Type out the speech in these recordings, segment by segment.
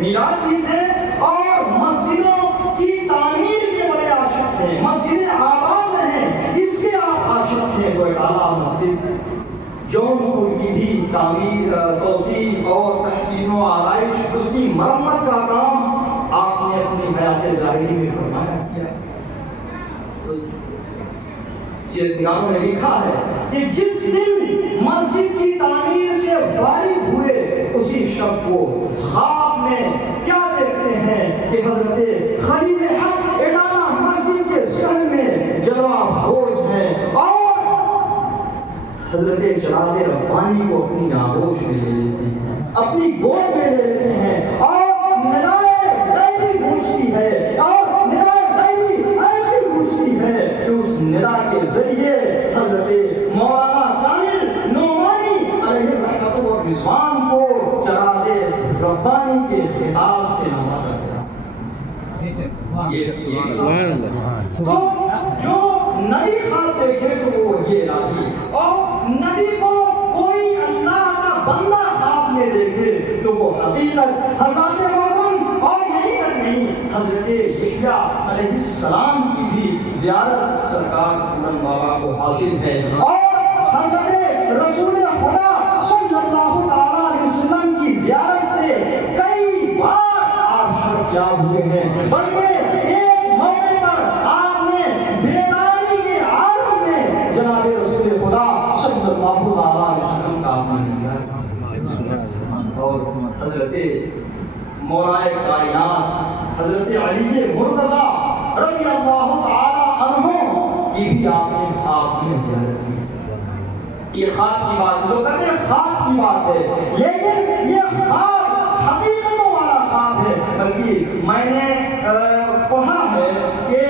میلاد بھی ہیں اور مسجدوں کی تعمیر کے بڑے عاشق ہیں، مسجدیں آباد ہیں، اس کے آپ عاشق ہیں۔ کوئٹہ مسجد جونپور کی بھی تعمیر، توسیع اور تحسین و آرائش، اس کی مرمت کا کام آپ نے اپنی حیات ظاہری میں فرمایا کیا۔ سیرتنگاروں نے لکھا ہے کہ جس دن مسجد کی تعمیر سے فارغ ہوئے اسی شب کو خواب میں کیا دیکھتے ہیں کہ حضرت خلیل حق اڈالہ مسجد کے صحن میں جلوہ افروز ہے اور حضرت جلال ربانی کو اپنی آغوش میں لے لیتے ہیں، اپنی گود میں لے لیتے ہیں اور ندائے غیبی گونجتی ہے، اور ندائے غیبی ایسی گونجتی ہے کہ اس ندا کے ذریعے حضرت مولانا کامل نعمانی علیہ رحمت و رضوان کو چراغ ربانی کے خطاب سے نوازا گیا۔ تو جو نبی خواب دیکھے تو وہ یہ راہی، اور نبی کو کوئی اللہ کا بندہ خواب میں دیکھے تو وہ حقیقت حضرت محمد، اور یہی تک نہیں، حضرت یحییٰ علیہ السلام کی بھی زیارت سرکار پورن بابا کو حاصل ہے، اور حضرت رسول خدا صلی اللہ تعالیٰ علیہ وسلم کی زیارت سے کئی بار آپ شرف یاب ہوئے ہیں، بلکہ ایک موقع پر آپ نے بیداری کے عالم میں جناب رسول خدا صلی اللہ تعالیٰ علیہ وسلم کا آپ نے دیا، اور حضرت مولا کائنات حضرت علی مرتضیٰ رضی اللہ تعالیٰ عنہ کی بھی آپ نے خواب میں زیارت کی۔ یہ خواب کی بات ہے، لوگ کہتے ہیں خواب کی بات ہے، لیکن یہ خواب حقیقتوں والا خواب ہے، بلکہ میں نے پڑھا ہے کہ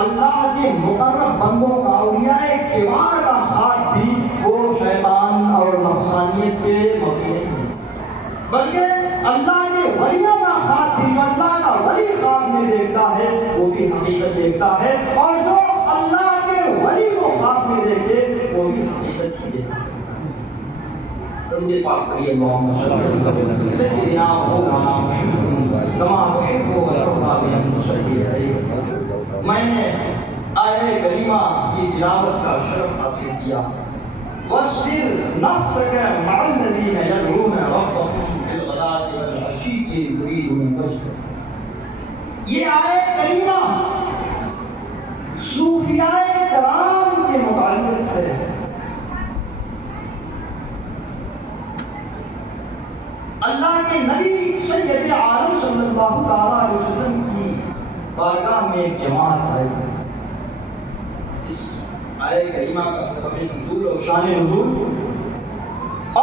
اللہ کے مقرب بندوں کا، اولیاء کبار کا خواب بھی وہ شیطان اور نفسانیت کے مبنی نہیں، بلکہ اللہ کے ولیوں کا خواب بھی، جو اللہ کا ولی خواب میں دیکھتا ہے وہ بھی حقیقت دیکھتا ہے، اور جو اللہ کے ولی کو خواب میں دیکھے وہ بھی حقیقت ہی دیکھتا ہے۔ پاک پڑھیے اللہم صلی اللہ علیہ سیدنا مولانا محمد کما تحب و ترضی من المصلی علیہ۔ میں نے آیہ کریمہ کی تلاوت کا شرف حاصل کیا۔ وَاصْبِرْ نَفْسَكَ مَعَ الَّذِينَ يَدْعُونَ رَبَّهُمْ بِالْغَدَاةِ وَالْعَشِيِّ يُرِيدُونَ وَجْهَهُ۔ یہ آیہ کریمہ صوفیاء کرام کے متعلق ہے۔ اللہ کے نبی سید عالم صلی اللہ تعالیٰ علیہ وسلم کی بارگاہ میں ایک جماعت آئی۔ اس آیہ کریمہ کا سبب نزول اور شان نزول،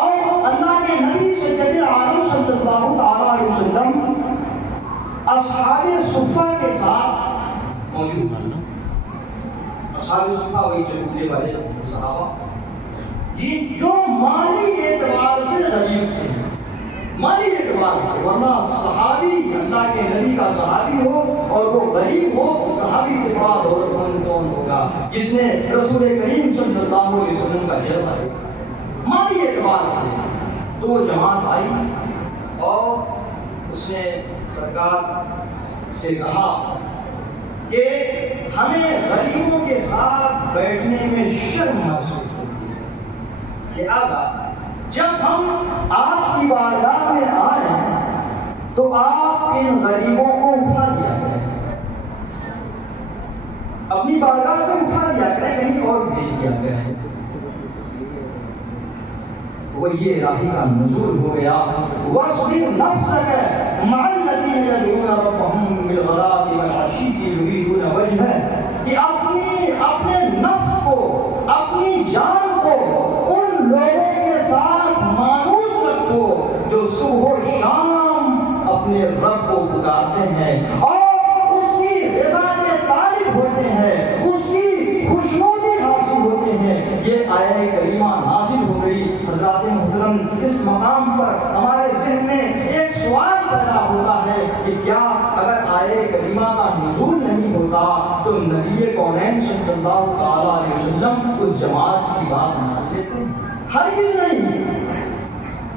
اور اللہ کے نبی سید عالم صلی اللہ تعالیٰ علیہ وسلم اصحاب صفہ کے ساتھ موجود ہیں۔ اصحاب صفہ وہی چبوترے والے صحابہ جو مالی اعتبار سے غریب تھے، مالی اعتبار سے، ورنہ صحابی اللہ کے نبی کا صحابی ہو اور وہ غریب ہو، صحابی سے بڑا دولت مند کون ہوگا جس نے رسول کریم صلی اللہ علیہ وسلم کا جلوہ دیکھا۔ مالی اعتبار سے تو وہ جماعت آئی اور اس نے سرکار سے کہا کہ ہمیں غریبوں کے ساتھ بیٹھنے میں شرم محسوس ہوتی ہے، لہذا جب ہم آپ کی بارگاہ میں آئیں تو آپ ان غریبوں کو اٹھا دیا کریں، اپنی بارگاہ سے اٹھا دیا کریں، کہیں اور بھیج دیا کریں۔ وہ یہ راہی کا نزول ہو گیا۔ وَاصْبِرْ نَفْسَكَ مَعَ الَّذِينَ يَدْعُونَ رَبَّهُمْ بِالْغَدَاةِ وَالْعَشِيِّ يُرِيدُونَ وَجْهَهُ، کہ اپنے نفس کو، اپنی جان کو ان لوگوں کے ساتھ مانوس رکھو جو صبح و شام اپنے رب کو پکارتے ہیں اور اس کی رضا کے طالب ہوتے ہیں، اس کی خوشنودی حاصل ہوتے ہیں۔ یہ آیہ کریمہ نازل ہو گئی۔ حضرات محترم، اس مقام پر ہمارے ذہن میں ایک سوال پیدا ہوتا ہے کہ کیا اگر آیہ کریمہ کا نزول نہیں ہوتا تو نبی کونین صلی اللہ تعالیٰ علیہ وسلم اس جماعت کی بات مان لیتے؟ ہرگز نہیں۔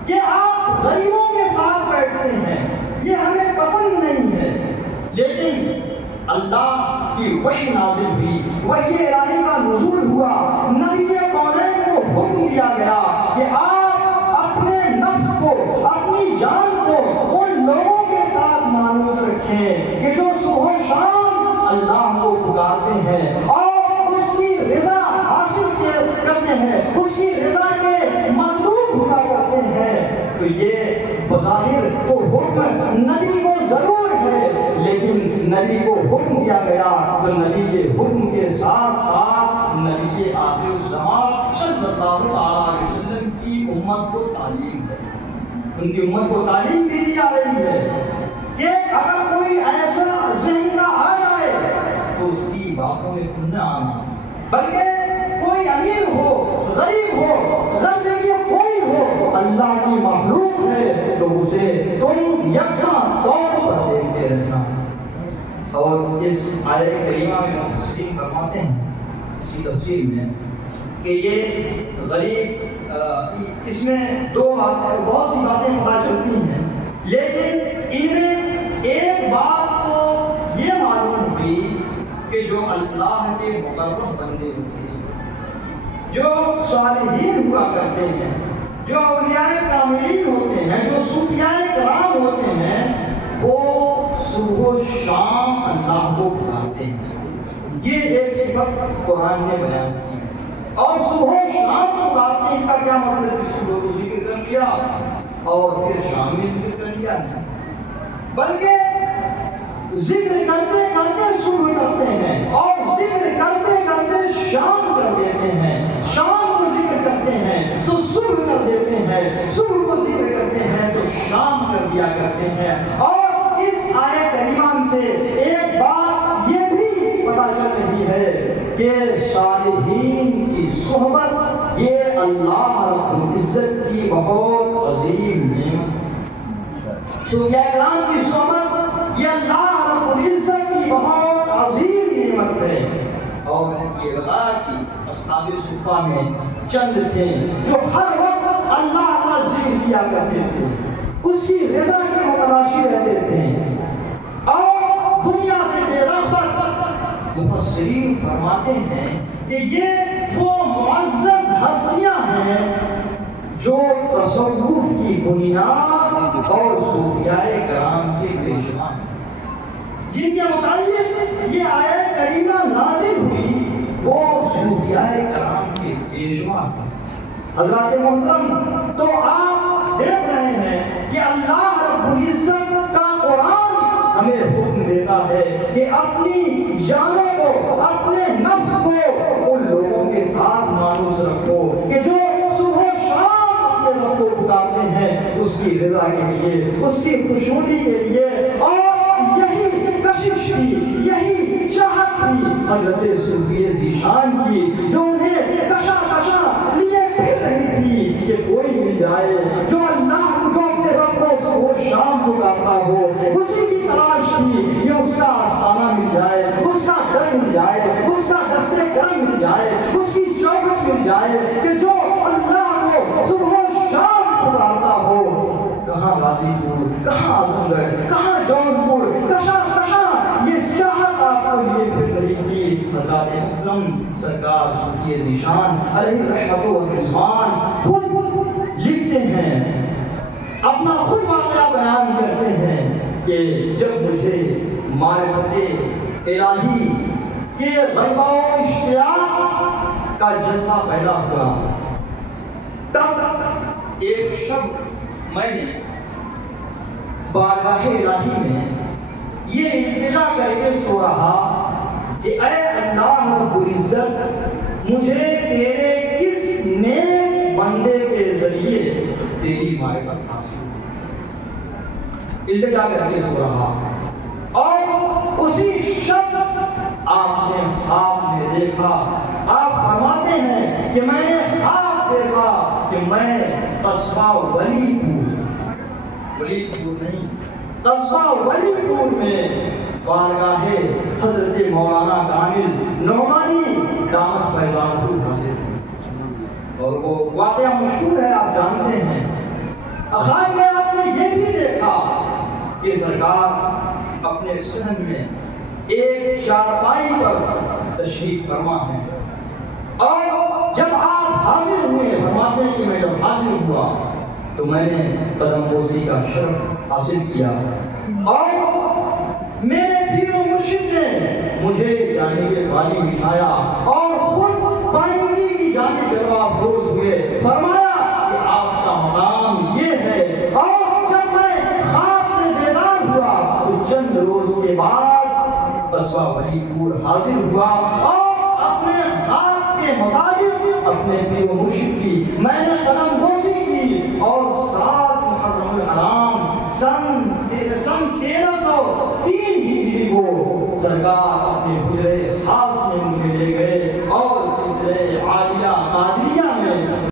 کہ آپ غریبوں کے ساتھ بیٹھتے ہیں، کی وحی نازل ہوئی، وحی الہی کا نزول ہوا، نبی کونین کو حکم دیا گیا کہ آپ اپنے نفس کو، اپنی جان کو ان لوگوں کے ساتھ مانوس رکھیں کہ جو صبح و شام اللہ کو پکارتے ہیں اور اس کی رضا حاصل کرتے ہیں، اس کی رضا کے مطلوب پورا کرتے ہیں۔ تو یہ بظاہر تو حکم نبی کو ضرور ہے، لیکن نبی کو حکم دیا گیا تو نبی کے حکم کے ساتھ ساتھ نبی کے آخر الزمان صلی اللہ علیہ وسلم کی امت کو تعلیم ہے، ان کی امت کو تعلیم بھی دی جا رہی ہے کہ اگر کوئی ایسا ذہن کا آ جائے تو اس کی باتوں میں نہ آنا، بلکہ کوئی امیر ہو، غریب ہو، غرض یہ کوئی ہو، اللہ کی مخلوق ہے تو اسے تم یکساں طور پر دیکھتے رہنا۔ اور اس آیت کریمہ میں مفسرین فرماتے ہیں اس کی تفسیر میں کہ یہ غریب، اس میں بہت سی باتیں پتہ چلتی ہیں، لیکن ان میں ایک بات تو یہ معلوم ہوئی کہ جو اللہ کے مقرب بندے ہوتے ہیں، جو صالحین ہوا کرتے ہیں، جو اولیاء کاملین ہوتے ہیں، جو صوفیاء کرام ہوتے ہیں، وہ صبح و شام اللہ کو پکارتے ہیں۔ یہ ایک صفت قرآن نے بیان کی اور صبح و شام پکارتے ہیں۔ اس کا کیا مطلب کہ صبح کو ذکر کر لیا اور پھر شام میں ذکر کر لیا نہیں، بلکہ ذکر کرتے کرتے صبح کرتے ہیں اور ذکر کرتے کرتے شام کر دیتے ہیں، شام کو ذکر کرتے ہیں تو صبح کر دیتے ہیں، صبح کو ذکر کرتے ہیں تو شام کر دیا کرتے ہیں۔ اور اس آیت کریمہ سے ایک بات یہ بھی پتہ چل رہی ہے کہ صالحین کی صحبت یہ اللہ رب العزت کی بہت عظیم نعمت، صوفیاء کرام کی صحبت یہ اللہ رب العزت کی بہت عظیم نعمت ہے۔ اور میں نے یہ بتایا کہ اصحاب صفہ میں چند تھے جو ہر وقت اللہ کا ذکر کیا کرتے تھے، اس کی رضا کے متلاشی رہتے تھے اور دنیا سے بے رغبت۔ مفسرین فرماتے ہیں کہ یہ وہ معزز ہستیاں ہیں جو تصوف کی بنیاد اور صوفیاء کرام کے پیشوا ہیں، جن کے متعلق یہ آیت کریمہ نازل ہوئی، وہ صوفیاء کرام کے پیشوا ہیں۔ حضرات محترم، تو آپ دیکھ رہے ہیں کہ اللہ رب العزت کا قرآن ہمیں حکم دیتا ہے کہ اپنی جانوں کو، اپنے نفس کو ان لوگوں کے ساتھ مانوس رکھو کہ جو صبح و شام اپنے رب کو پکارتے ہیں اس کی رضا کے لیے، اس کی خوشنودی کے لیے۔ اور یہی کشش تھی، یہی چاہت تھی حضرت صوفی ذیشان کی، جو انہیں کشا لیے پھر رہی تھی کہ کوئی مل جائے جو اللہ کو، اپنے رب کو صبح و شام پکارتا ہو، اسی کی تلاش تھی کہ اس کا آستانہ مل جائے، اس کا گھر مل جائے، اس کا دستے کرم مل جائے، اس کی چوکھٹ مل جائے کہ جو اللہ کو صبح و شام پکارتا ہو۔ کہاں غازی پور، کہاں اعظم گڑھ، کہاں جونپور، کہاں یہ چاہت آپ کو لیے پھر رہی تھی۔ حضرات محترم سرکار صوفی ذیشان علیہ رحمت و رضوان خود لکھتے ہیں، اپنا خود واقعہ بیان کرتے ہیں کہ جب مجھے معرفت الہی کے غلبہ و اشتیاق کا جذبہ پیدا ہوا، تب ایک شب میں نے بارگاہ الہی میں یہ التجا کر کے سو رہا کہ اے اللہ رب العزت، مجھے تیرے کس نیک بندے کے ذریعے تیری معرفت حاصل ہو، التجا کر کے سو رہا۔ اور اسی شب آپ نے خواب میں دیکھا، آپ فرماتے ہیں کہ میں نے خواب دیکھا کہ میں قصبہ ولی پور نہیں، قصبہ ولی پور میں بارگاہ حضرت مولانا کامل نعمانی دامت فیضانہ حاضر تھے، اور وہ واقعہ مشہور ہے، آپ جانتے ہیں۔ خواب میں آپ نے یہ بھی دیکھا کہ سرکار اپنے صحن میں ایک چارپائی پر تشریف فرما ہے، اور جب آپ حاضر ہوئے، فرماتے ہیں کہ میں جب حاضر ہوا تو میں نے قدم بوسی کا شرف حاصل کیا، اور میرے پیر و مرشد نے مجھے جانب والی بٹھایا اور خود پائندگی کی جانب افروز ہوئے، فرمایا کہ آپ کا مقام یہ ہے۔ اور جب میں خواب سے بیدار ہوا تو چند روز کے بعد قصبہ ولی پور حاضر ہوا، اور اپنے خواب کے مطابق اپنے پیر و مرشد کی میں نے قدم بوسی کی، اور 7 محرم الحرام سن 1303 ہجری کو سرکار